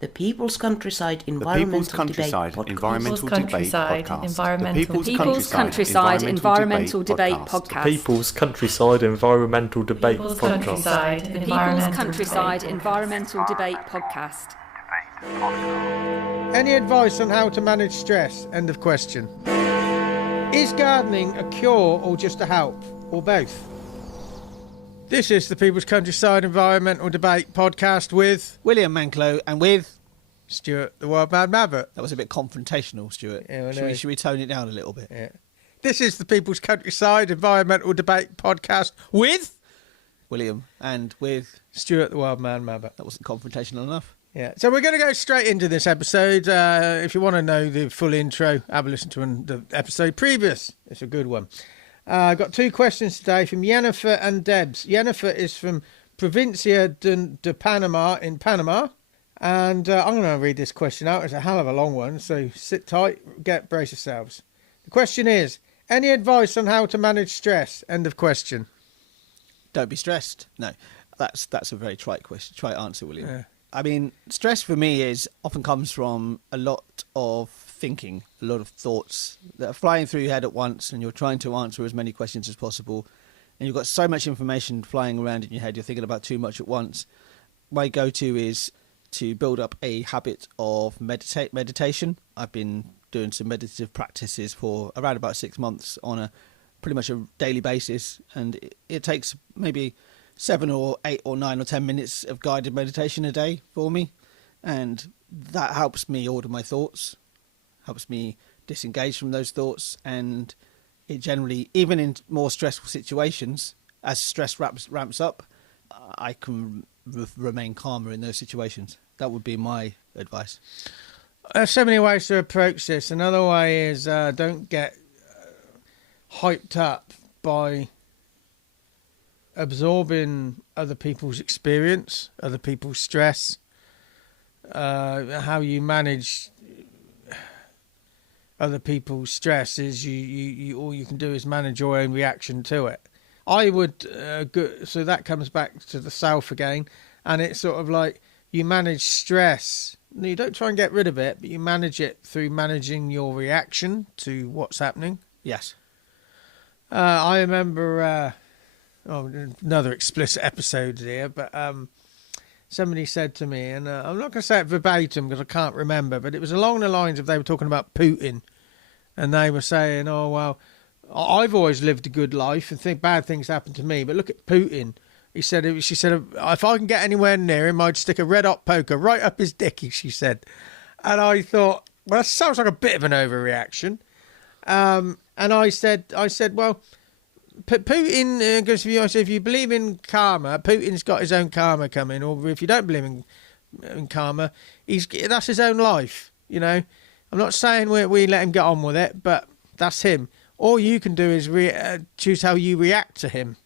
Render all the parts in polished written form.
The People's Countryside The People's Environmental Countryside Debate Environmental Debate Podcast. People's Countryside Environmental Debate Podcast. People's Countryside Environmental Debate Podcast. People's Countryside Environmental Debate Podcast. Any advice on how to manage stress? End of question. Is gardening a cure or just a help, or both? This is the People's Countryside Environmental Debate Podcast with William Manclow and with Stuart, the Wild Man Mabbott. That was a bit confrontational, Stuart. Yeah, should we tone it down a little bit? Yeah. This is the People's Countryside Environmental Debate Podcast with William and with Stuart, the Wild Man Mabbott. That wasn't confrontational enough. Yeah, so we're going to go straight into this episode. If you want to know the full intro, have a listen to the episode previous. It's a good one. I've got two questions today from Yenifer and Debs. Yenifer is from Provincia de Panamá in Panama. And I'm going to read this question out. It's a hell of a long one, so sit tight, brace yourselves. The question is, any advice on how to manage stress? End of question. Don't be stressed. No, that's a very trite question, trite answer, William. Yeah. I mean, stress for me often comes from a lot of thinking, a lot of thoughts that are flying through your head at once, and you're trying to answer as many questions as possible. And you've got so much information flying around in your head, you're thinking about too much at once. My go-to is to build up a habit of meditation. I've been doing some meditative practices for around about 6 months on pretty much a daily basis, and it takes maybe 7 or 8 or 9 or 10 minutes of guided meditation a day for me, and that helps me order my thoughts, helps me disengage from those thoughts, and it generally, even in more stressful situations, as stress ramps up, I can remain calmer in those situations. That would be my advice. There's so many ways to approach this. Another way is don't get hyped up by absorbing other people's experience, other people's stress. How you manage other people's stress is you all you can do is manage your own reaction to it. I would so that comes back to the self again, and it's sort of like you manage stress. You don't try and get rid of it, but you manage it through managing your reaction to what's happening. Yes. I remember another explicit episode here, but somebody said to me, and I'm not going to say it verbatim because I can't remember, but it was along the lines of they were talking about Putin, and they were saying, oh, well, I've always lived a good life and think bad things happen to me, but look at Putin. She said, if I can get anywhere near him, I'd stick a red hot poker right up his dicky, she said. And I thought, well, that sounds like a bit of an overreaction. And I said, well, Putin, because if you believe in karma, Putin's got his own karma coming, or if you don't believe in karma, that's his own life, you know. I'm not saying we let him get on with it, but that's him. All you can do is choose how you react to him.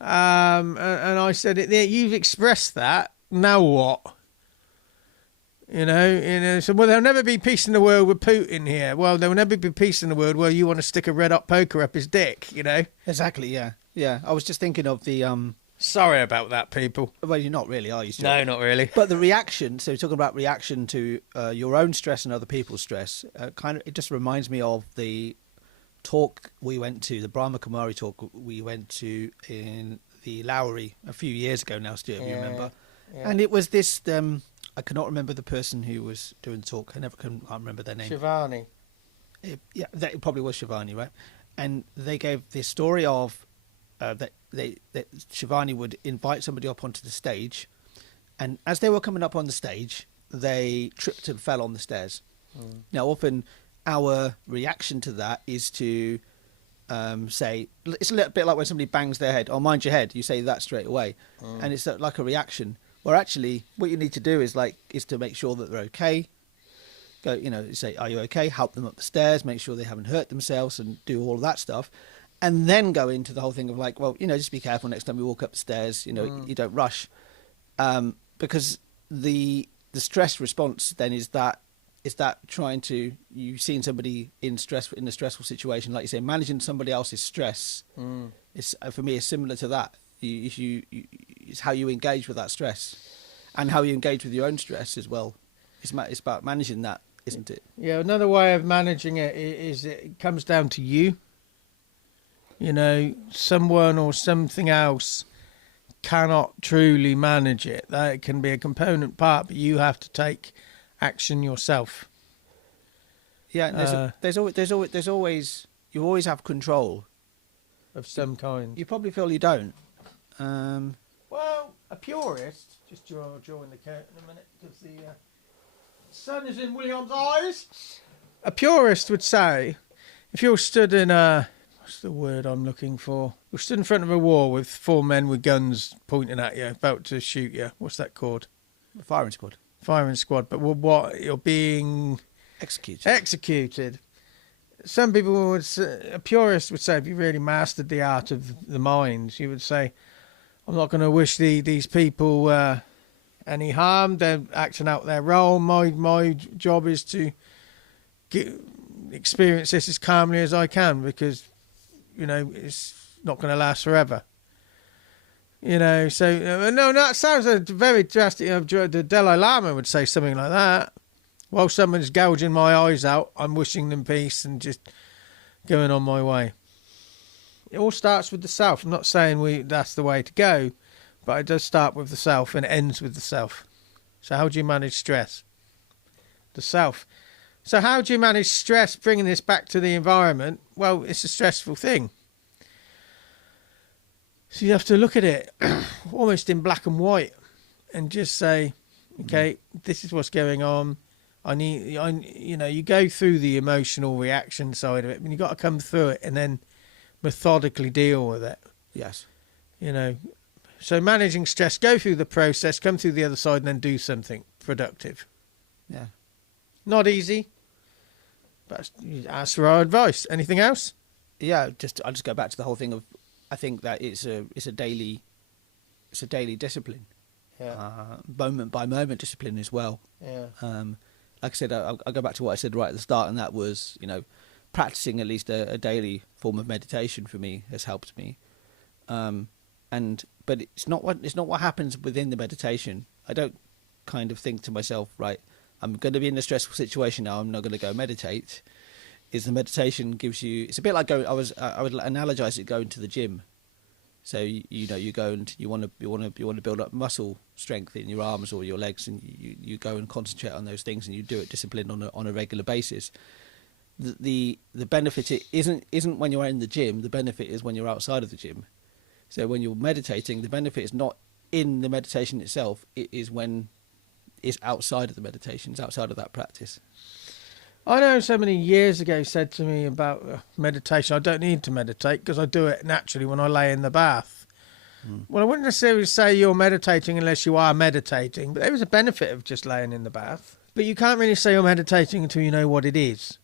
And I said, you've expressed that, now what? You know, so, well, there'll never be peace in the world with Putin here. Well, there will never be peace in the world where you want to stick a red hot poker up his dick, you know? Exactly, yeah. Yeah, I was just thinking of the... Sorry about that, people. Well, you're not really, are you, Stuart? No, not really. But the reaction, so talking about reaction to your own stress and other people's stress, it just reminds me of the talk we went to, the Brahma Kumari talk we went to in the Lowry a few years ago now, Stuart, if you remember. Yeah. And it was this... I cannot remember the person who was doing the talk. I can't remember their name. Shivani. It probably was Shivani, right? And they gave this story of that Shivani would invite somebody up onto the stage, and as they were coming up on the stage, they tripped and fell on the stairs. Now, often our reaction to that is to say, it's a little bit like when somebody bangs their head, "Oh, mind your head." You say that straight away, and it's like a reaction. Where actually, what you need to do is to make sure that they're okay. Go, say, "Are you okay?" Help them up the stairs, make sure they haven't hurt themselves, and do all of that stuff, and then go into the whole thing of like, well, just be careful next time you walk up the stairs. You don't rush, because the stress response then is that you've seen somebody in a stressful situation, like you say, managing somebody else's stress. For me, is similar to that. It's how you engage with that stress. And how you engage with your own stress as well. It's about managing that, isn't it? Yeah, another way of managing it is it comes down to you. You know, someone or something else cannot truly manage it. That can be a component part, but you have to take action yourself. Yeah, there's always you always have control of some kind. You probably feel you don't. Well, a purist, just drawing the curtain a minute because the sun is in William's eyes. A purist would say, if you're stood in what's the word I'm looking for? You're stood in front of a wall with 4 men with guns pointing at you, about to shoot you. What's that called? Firing squad. Firing squad. But what? You're being executed. Some people would say, a purist would say, if you really mastered the art of the mind, you would say, I'm not going to wish these people any harm. They're acting out their role. My job is to experience this as calmly as I can because, you know, it's not going to last forever. You know, so, no, that sounds very drastic. The Dalai Lama would say something like that. While someone's gouging my eyes out, I'm wishing them peace and just going on my way. It all starts with the self. I'm not saying that's the way to go, but it does start with the self and it ends with the self. So how do you manage stress? The self. So how do you manage stress, bringing this back to the environment? Well, it's a stressful thing. So you have to look at it almost in black and white and just say, okay, this is what's going on. You go through the emotional reaction side of it, but you've got to come through it and then methodically deal with it. Yes. You know, so managing stress, go through the process, come through the other side and then do something productive. Yeah. Not easy, but ask for our advice. Anything else? Yeah, I'll just go back to the whole thing of, I think that it's a daily discipline. Yeah. Moment by moment discipline as well. Yeah. Like I said, I'll go back to what I said right at the start, and that was, you know, practicing at least a daily form of meditation for me has helped me. But it's not what happens within the meditation. I don't kind of think to myself, right, I'm going to be in a stressful situation now, I'm not going to go meditate. Is the meditation gives you, it's a bit like going, I would analogize it going to the gym. So you go and you want to build up muscle strength in your arms or your legs, and you go and concentrate on those things, and you do it disciplined on a regular basis. The benefit isn't when you're in the gym. The benefit is when you're outside of the gym. So when you're meditating, the benefit is not in the meditation itself. It is when it's outside of the meditation. It's outside of that practice. I know somebody years ago said to me about meditation, I don't need to meditate because I do it naturally when I lay in the bath. Well, I wouldn't necessarily say you're meditating unless you are meditating, but there is a benefit of just laying in the bath. But you can't really say you're meditating until you know what it is.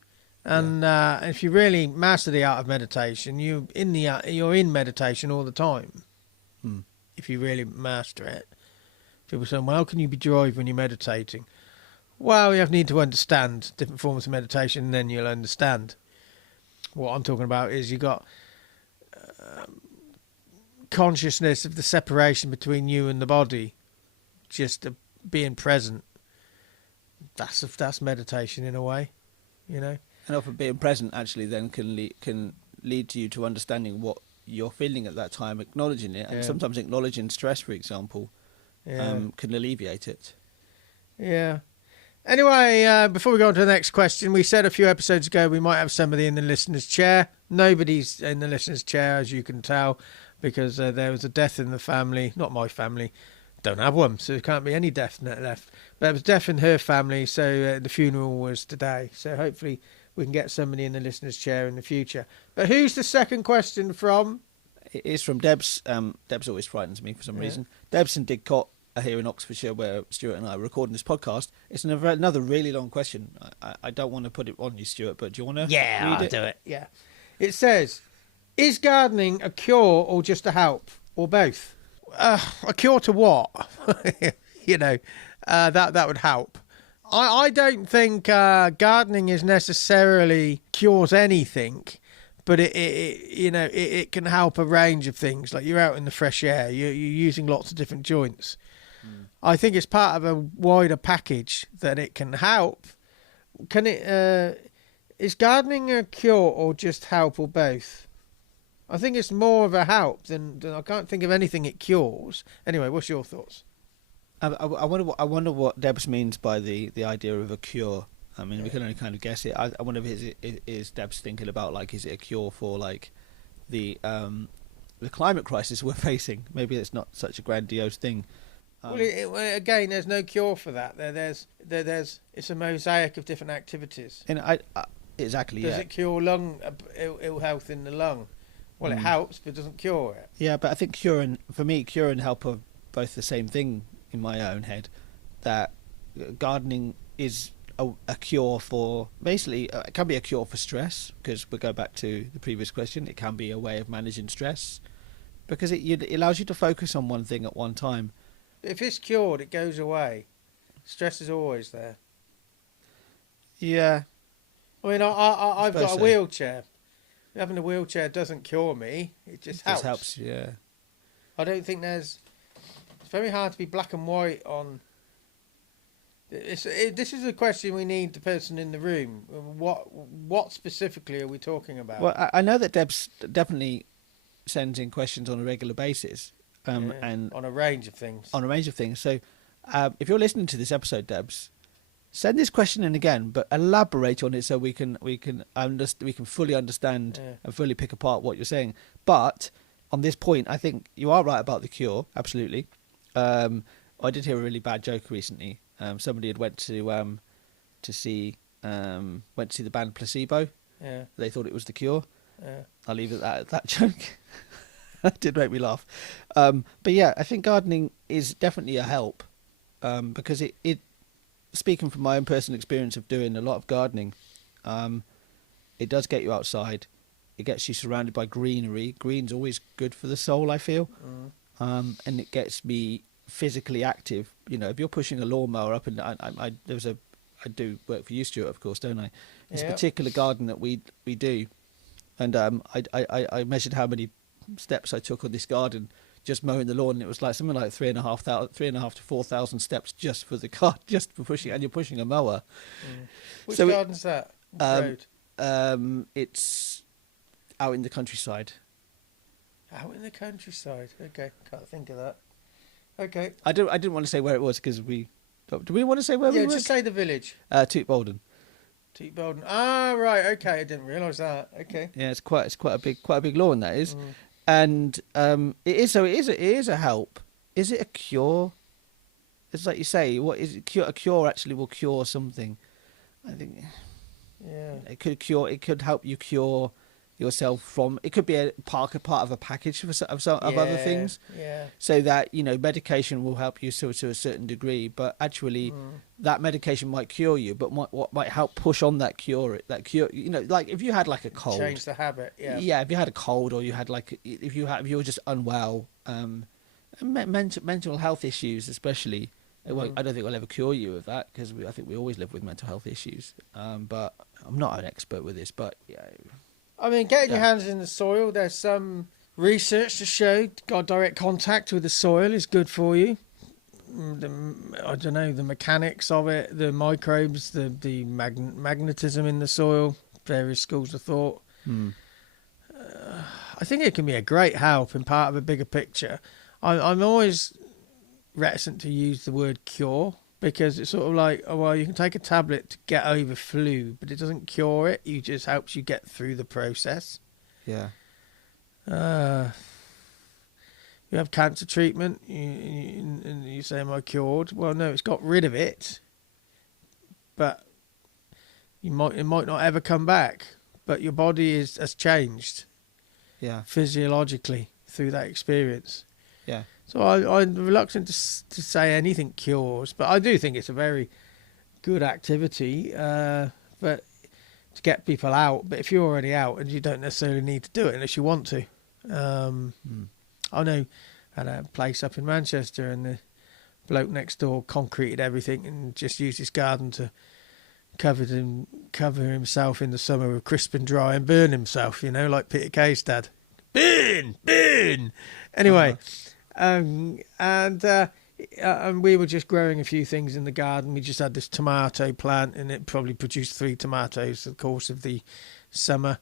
And if you really master the art of meditation, you're in meditation all the time. If you really master it. People say, well, how can you be driving when you're meditating? Well, you need to understand different forms of meditation, and then you'll understand. What I'm talking about is you got consciousness of the separation between you and the body, just being present. That's meditation in a way, you know. And often being present actually then can lead to you to understanding what you're feeling at that time, acknowledging it, and sometimes acknowledging stress, for example, can alleviate it. Yeah. Anyway, before we go on to the next question, we said a few episodes ago we might have somebody in the listener's chair. Nobody's in the listener's chair, as you can tell, because there was a death in the family. Not my family. Don't have one, so there can't be any death left. But there was death in her family, so the funeral was today. So hopefully we can get somebody in the listener's chair in the future. But who's the second question from? It is from Debs. Debs always frightens me for some reason. Debs and Didcot are here in Oxfordshire, where Stuart and I are recording this podcast. It's another really long question. I don't want to put it on you, Stuart, but do you want to read it? Do it. Yeah. It says, is gardening a cure or just a help, or both? A cure to what? That would help. I don't think gardening is necessarily cures anything, but it can help a range of things. Like you're out in the fresh air, you're using lots of different joints. I think it's part of a wider package that it can help. Can it? Is gardening a cure or just help or both? I think it's more of a help than I can't think of anything it cures. Anyway, what's your thoughts? I wonder what Debs means by the idea of a cure. I mean, we can only kind of guess it. I wonder if is Debs thinking about, like, is it a cure for, like, the climate crisis we're facing? Maybe it's not such a grandiose thing. Well, again, there's no cure for that. There's it's a mosaic of different activities. And exactly. Does it cure lung ill health in the lung? Well, it helps, but it doesn't cure it. Yeah, but I think cure and help are both the same thing in my own head. That gardening is a cure for, basically, it can be a cure for stress, because we go back to the previous question. It can be a way of managing stress, because it allows you to focus on one thing at one time. If it's cured, it goes away. Stress is always there. Yeah. I mean, I've got a wheelchair. Having a wheelchair doesn't cure me. It just helps. Just helps, yeah. I don't think it's very hard to be black and white on. This is a question we need the person in the room. What specifically are we talking about? Well, I know that Debs definitely sends in questions on a regular basis. And on a range of things. So if you're listening to this episode, Debs, send this question in again, but elaborate on it so we can fully understand and fully pick apart what you're saying. But on this point, I think you are right about the cure. Absolutely. I did hear a really bad joke recently. Somebody had went to see the band Placebo. Yeah. They thought it was the cure. Yeah. I'll leave it at that joke. That did make me laugh. But yeah, I think gardening is definitely a help, because it speaking from my own personal experience of doing a lot of gardening, it does get you outside. It gets you surrounded by greenery. Green's always good for the soul, I feel. And it gets me physically active. You know, if you're pushing a lawnmower up, and I do work for you, Stuart, of course, don't I? There's a particular garden that we do, and I measured how many steps I took on this garden just mowing the lawn, and it was like something like 3,500 to 4,000 steps just for the just for pushing, and you're pushing a mower. Which garden's that? Road? It's out in the countryside. Out in the countryside. Okay, can't think of that. Okay. I didn't want to say where it was, because do we want to say where we were? Yeah, just say the village. Toot Bolden. Toot Bolden. Ah, right. Okay, I didn't realise that. Okay. Yeah, it's quite a big lawn, that is. And it is a help. Is it a cure? It's like you say, what is it? A cure actually will cure something. I think. Yeah. It could help you cure yourself from. It could be a part of a package of other things. Yeah. So that, medication will help you to a certain degree, but actually that medication might cure you, but what might help push on that cure, like if you had like a cold, change the habit. Yeah. Yeah. If you had a cold, or you had if you were just unwell, mental health issues especially. I don't think it'll ever cure you of that, because I think we always live with mental health issues. But I'm not an expert with this, but yeah. I mean, getting your hands in the soil, there's some research to show got direct contact with the soil is good for you. I don't know, the mechanics of it, the microbes, the magnetism in the soil, various schools of thought. I think it can be a great help and part of a bigger picture. I'm always reticent to use the word cure, because it's sort of like, oh, well, you can take a tablet to get over flu, but it doesn't cure it. It just helps you get through the process. Yeah. You have cancer treatment, and you say, am I cured? Well, no, it's got rid of it, but it might not ever come back. But your body has changed, physiologically through that experience. Yeah. So I'm reluctant to say anything cures, but I do think it's a very good activity, but to get people out. But if you're already out, and you don't necessarily need to do it unless you want to. I know I had a place up in Manchester, and the bloke next door concreted everything and just used his garden to cover himself in the summer with crisp and dry and burn himself, like Peter Kay's dad. Burn! Anyway. And and we were just growing a few things in the garden. We just had this tomato plant, and it probably produced 3 tomatoes in the course of the summer,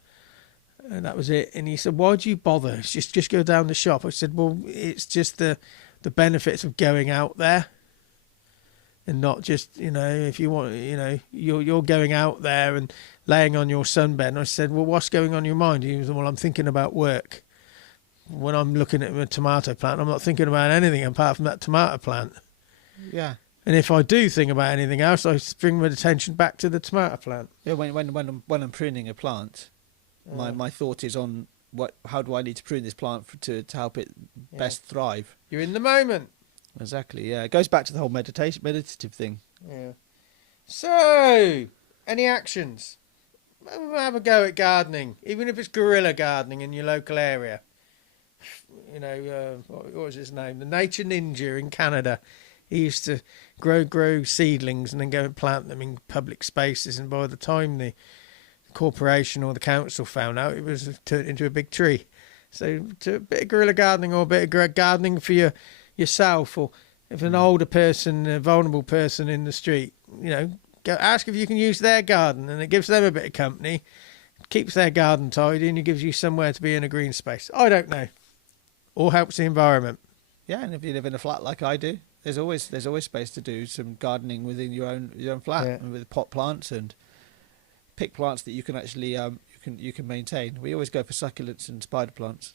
and that was it. And he said, "Why do you bother? It's just go down the shop." I said, "Well, it's just the benefits of going out there, and not just, if you want, you're going out there and laying on your sunbed." And I said, "Well, what's going on in your mind?" He was, "Well, I'm thinking about work. When I'm looking at a tomato plant, I'm not thinking about anything apart from that tomato plant." Yeah. And if I do think about anything else, I bring my attention back to the tomato plant. Yeah. When I'm pruning a plant, my thought is on how do I need to prune this plant to help it best thrive. You're in the moment. Exactly. Yeah. It goes back to the whole meditative thing. Yeah. So, any actions? Have a go at gardening, even if it's guerrilla gardening in your local area. What was his name? The Nature Ninja in Canada. He used to grow seedlings and then go and plant them in public spaces. And by the time the corporation or the council found out, it was turned into a big tree. So, to a bit of guerrilla gardening or a bit of gardening for yourself, or if an older person, a vulnerable person in the street, go ask if you can use their garden, and it gives them a bit of company, keeps their garden tidy, and it gives you somewhere to be in a green space. I don't know. All helps the environment. Yeah, and if you live in a flat like I do, there's always space to do some gardening within your own flat, and with pot plants and pick plants that you can actually you can maintain. We always go for succulents and spider plants.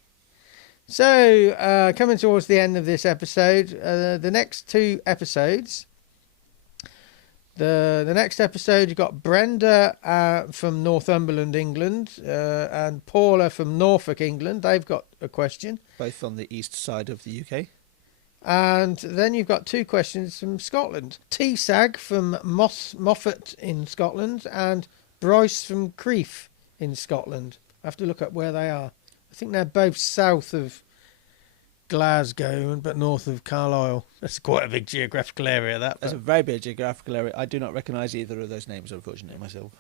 So, coming towards the end of this episode, the next 2 episodes. The next episode, you've got Brenda from Northumberland, England, and Paula from Norfolk, England. They've got a question. Both on the east side of the UK. And then you've got 2 questions from Scotland. T-Sag from Moffat in Scotland, and Bryce from Crieff in Scotland. I have to look up where they are. I think they're both south of Glasgow, but north of Carlisle. That's quite a big geographical area, that. That's a very big geographical area. I do not recognise either of those names, unfortunately, myself.